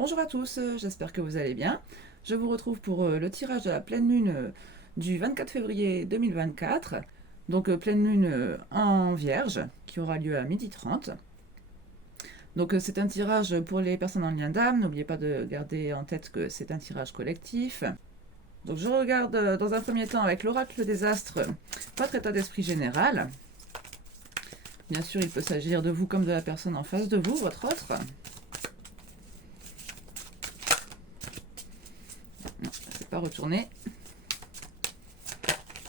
Bonjour à tous, j'espère que vous allez bien. Je vous retrouve pour le tirage de la pleine lune du 24 février 2024. Donc pleine lune en vierge qui aura lieu à 12h30. Donc c'est un tirage pour les personnes en lien d'âme. N'oubliez pas de garder en tête que c'est un tirage collectif. Donc je regarde dans un premier temps avec l'oracle des astres votre état d'esprit général. Bien sûr, il peut s'agir de vous comme de la personne en face de vous, votre autre. Non, c'est pas retourné.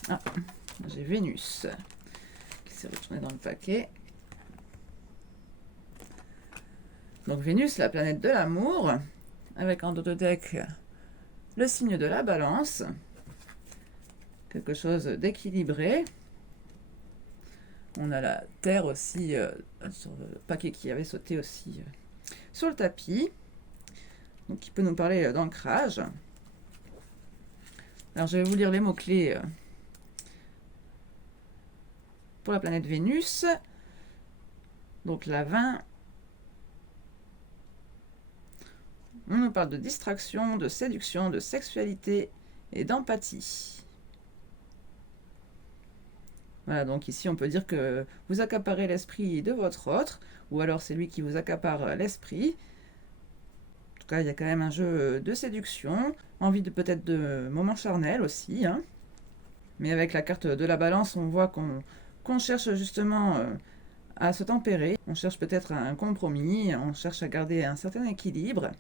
Ah, j'ai Vénus qui s'est retournée dans le paquet. Donc Vénus, la planète de l'amour, avec en dos de deck le signe de la balance, quelque chose d'équilibré. On a la Terre aussi, sur le paquet qui avait sauté aussi sur le tapis, donc qui peut nous parler d'ancrage. Alors je vais vous lire les mots-clés pour la planète Vénus. Donc la 20, on nous parle de distraction, de séduction, de sexualité et d'empathie. Voilà, donc ici on peut dire que vous accaparez l'esprit de votre autre, ou alors c'est lui qui vous accapare l'esprit. En tout cas, il y a quand même un jeu de séduction, envie de peut-être de moments charnels aussi, hein. Mais avec la carte de la balance, on voit qu'on cherche justement à se tempérer, on cherche peut-être un compromis, on cherche à garder un certain équilibre.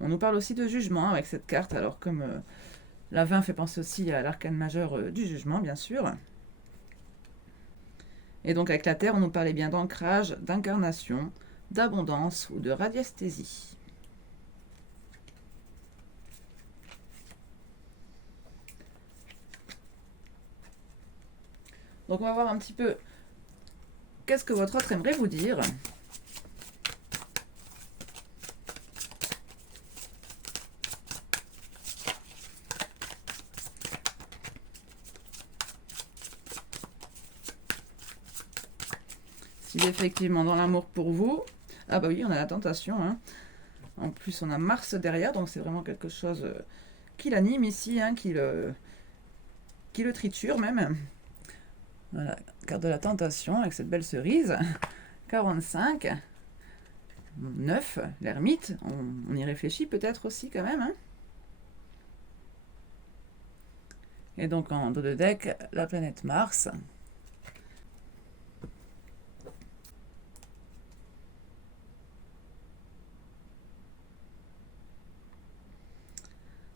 On nous parle aussi de jugement avec cette carte, alors comme la 20 fait penser aussi à l'arcane majeur du jugement, bien sûr. Et donc avec la Terre, on nous parlait bien d'ancrage, d'incarnation, d'abondance ou de radiesthésie. Donc on va voir un petit peu qu'est-ce que votre autre aimerait vous dire. S'il est effectivement dans l'amour pour vous. Ah bah oui, on a la tentation, hein. En plus, on a Mars derrière, donc c'est vraiment quelque chose qui l'anime ici, hein, qui le triture même. Voilà, carte de la tentation avec cette belle cerise. 45. 9, l'ermite. On y réfléchit peut-être aussi quand même, hein. Et donc en dos de deck, la planète Mars.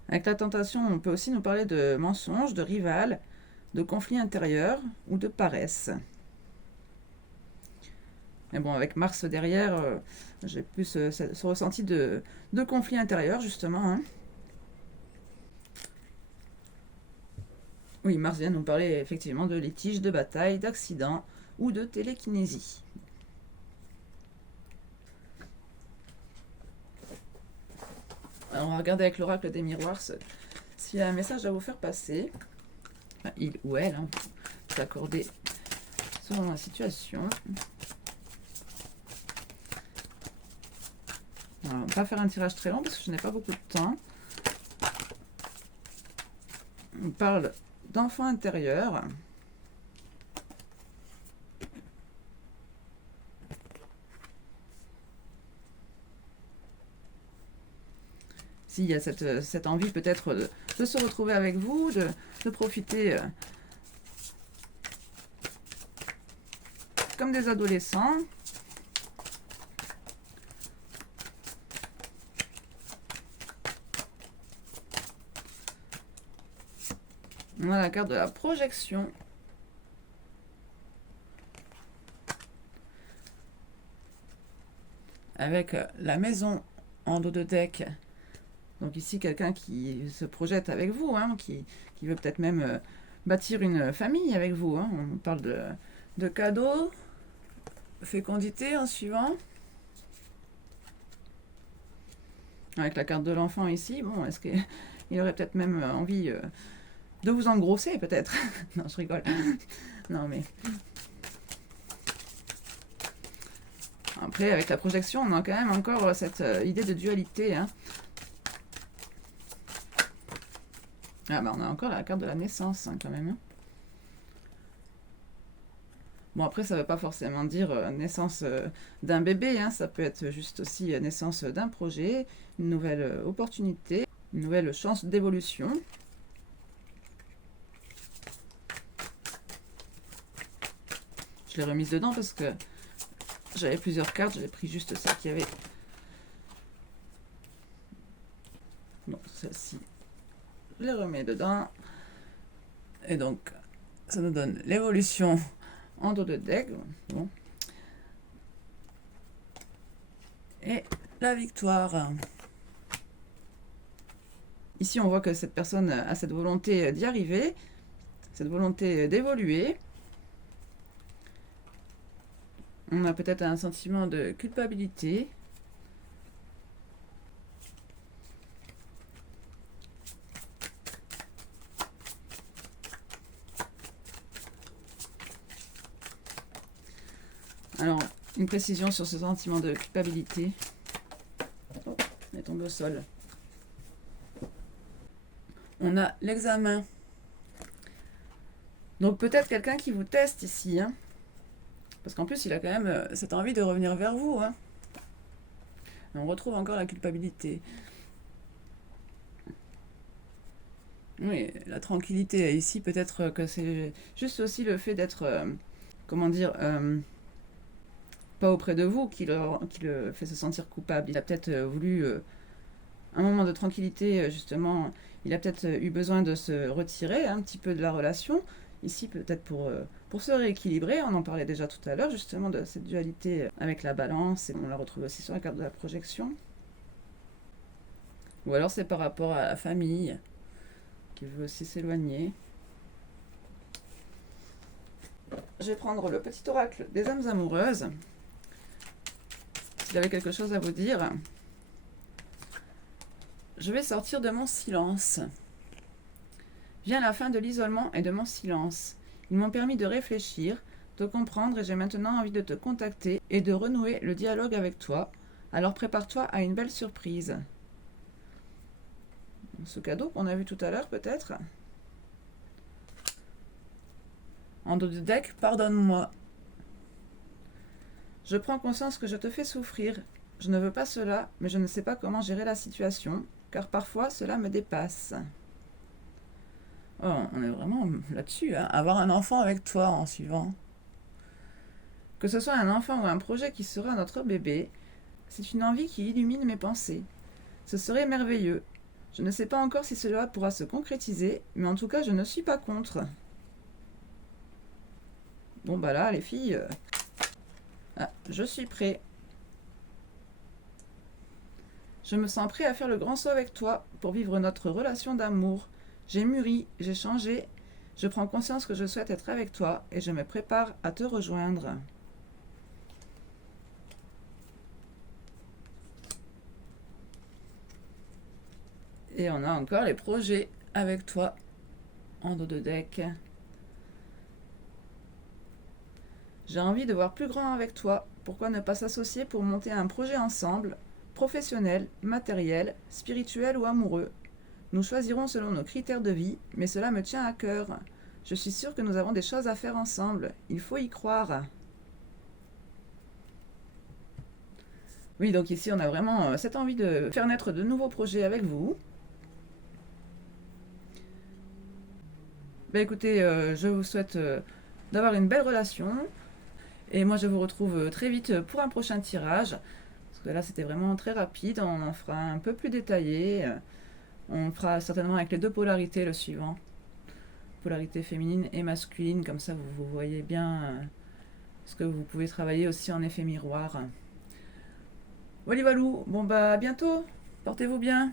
Avec la tentation, on peut aussi nous parler de mensonges, de rival, de conflits intérieurs ou de paresse. Mais bon, avec Mars derrière, j'ai plus ce ressenti de conflit intérieur, justement, hein. Oui, Mars vient nous parler effectivement de litiges, de batailles, d'accidents ou de télékinésie. Alors, on va regarder avec l'oracle des miroirs s'il y a un message à vous faire passer. Enfin, il ou elle, hein, peut s'accorder selon la situation. Alors, on va pas faire un tirage très long parce que je n'ai pas beaucoup de temps. On parle d'enfant intérieur. S'il y a cette envie peut-être de se retrouver avec vous, de profiter comme des adolescents. On a la carte de la projection. Avec la maison en dos de deck. Donc ici, quelqu'un qui se projette avec vous, hein, qui veut peut-être même bâtir une famille avec vous, hein. On parle de cadeaux, fécondité en suivant. Avec la carte de l'enfant ici, bon, est-ce qu'il aurait peut-être même envie de vous engrosser, peut-être. Non, je rigole. Non, mais... Après, avec la projection, on a quand même encore cette idée de dualité. Hein. Ah bah on a encore la carte de la naissance hein, quand même. Hein. Bon après ça ne veut pas forcément dire naissance d'un bébé, hein. Ça peut être juste aussi naissance d'un projet, une nouvelle opportunité, une nouvelle chance d'évolution. Je l'ai remise dedans parce que j'avais plusieurs cartes, j'avais pris juste celle qu'il y avait. Bon, celle-ci, je les remets dedans. Et donc, ça nous donne l'évolution en dos de deck. Bon. Et la victoire. Ici, on voit que cette personne a cette volonté d'y arriver, cette volonté d'évoluer. On a peut-être un sentiment de culpabilité. Alors, une précision sur ce sentiment de culpabilité. Oh, on est tombé au sol. On a l'examen. Donc peut-être quelqu'un qui vous teste ici. Hein. Parce qu'en plus, il a quand même cette envie de revenir vers vous. Hein. On retrouve encore la culpabilité. Oui, la tranquillité ici, peut-être que c'est juste aussi le fait d'être, comment dire, pas auprès de vous qui le fait se sentir coupable. Il a peut-être voulu un moment de tranquillité, justement, il a peut-être eu besoin de se retirer un petit peu de la relation. Ici, peut-être pour se rééquilibrer, on en parlait déjà tout à l'heure, justement, de cette dualité avec la balance, et on la retrouve aussi sur la carte de la projection. Ou alors c'est par rapport à la famille, qui veut aussi s'éloigner. Je vais prendre le petit oracle des âmes amoureuses. S'il avait quelque chose à vous dire. Je vais sortir de mon silence. Vient la fin de l'isolement et de mon silence. Ils m'ont permis de réfléchir, de comprendre et j'ai maintenant envie de te contacter et de renouer le dialogue avec toi. Alors prépare-toi à une belle surprise. Ce cadeau qu'on a vu tout à l'heure peut-être. En dos de deck, pardonne-moi. Je prends conscience que je te fais souffrir. Je ne veux pas cela, mais je ne sais pas comment gérer la situation, car parfois cela me dépasse. Oh, on est vraiment là-dessus, hein. Avoir un enfant avec toi en suivant. Que ce soit un enfant ou un projet qui sera notre bébé, c'est une envie qui illumine mes pensées. Ce serait merveilleux. Je ne sais pas encore si cela pourra se concrétiser, mais en tout cas, je ne suis pas contre. Bon bah là, les filles, je suis prêt. Je me sens prêt à faire le grand saut avec toi pour vivre notre relation d'amour. J'ai mûri, j'ai changé, je prends conscience que je souhaite être avec toi et je me prépare à te rejoindre. Et on a encore les projets avec toi en dos de deck. J'ai envie de voir plus grand avec toi. Pourquoi ne pas s'associer pour monter un projet ensemble, professionnel, matériel, spirituel ou amoureux? Nous choisirons selon nos critères de vie, mais cela me tient à cœur. Je suis sûre que nous avons des choses à faire ensemble. Il faut y croire. Oui, donc ici, on a vraiment cette envie de faire naître de nouveaux projets avec vous. Ben écoutez, je vous souhaite d'avoir une belle relation. Et moi, je vous retrouve très vite pour un prochain tirage. Parce que là, c'était vraiment très rapide. On en fera un peu plus détaillé. On fera certainement avec les deux polarités le suivant. Polarité féminine et masculine. Comme ça, vous voyez bien ce que vous pouvez travailler aussi en effet miroir. Voilà, bon bah à bientôt. Portez-vous bien.